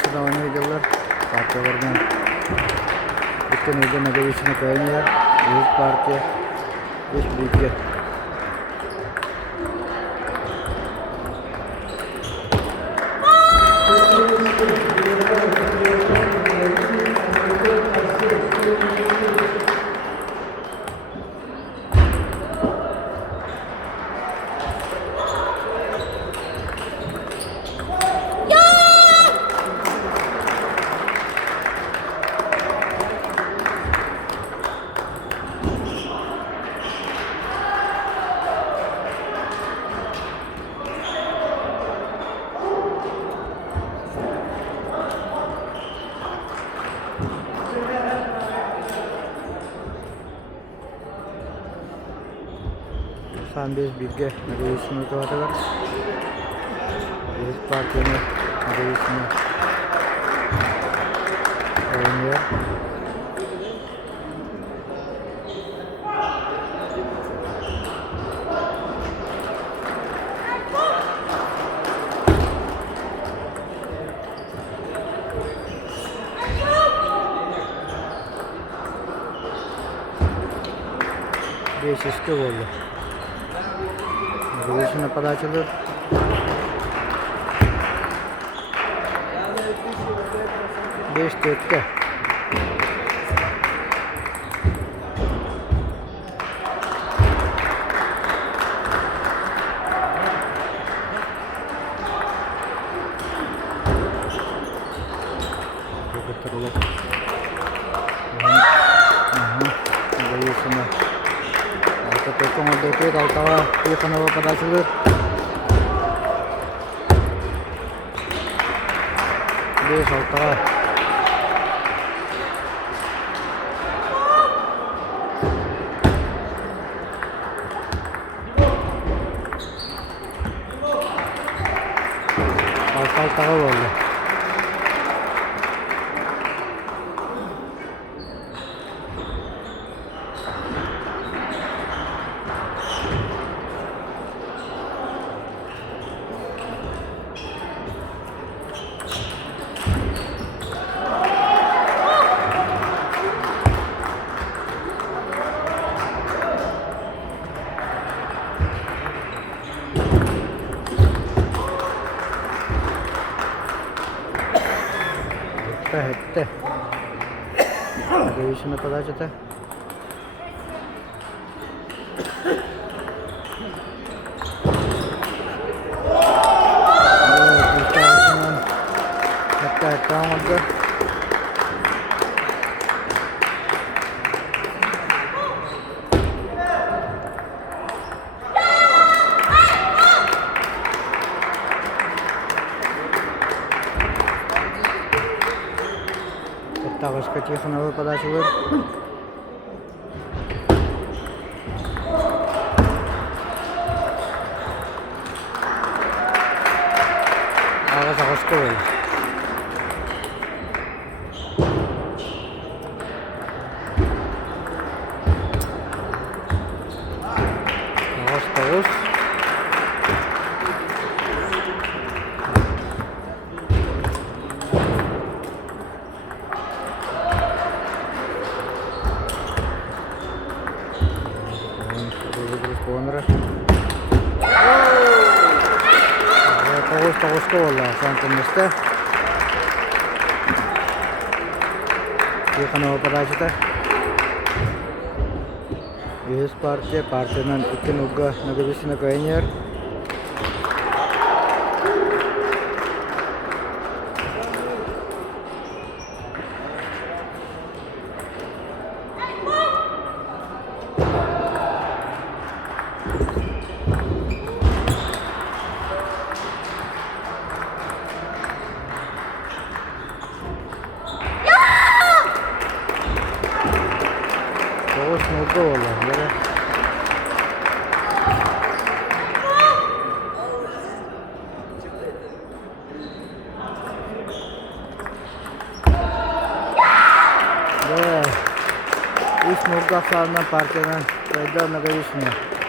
başında oynuyorlar. Partilerden bütün ülke negadisini koyuyor. Büyük parti, iş büyük. Sen biz bilgi negadisini koyuyorlar. Büyük partinin negadisini oynuyor. Bir şişki oldu. Negadisini pata चलो. Beş dakika. देखिए डालता हुआ ये खाना हुआ पता चल देश होता है होता है बोल है भविष्य में पता चलता है Taşka Tixonova pata चल आगे Taşka oldu. Taş. Taşka oldu santimizde. Tixonova pata चलता है Büyük partinin iki nugga negadisini koyuyor. Nugga oldu. Ve üç nugga partiyadan negadisini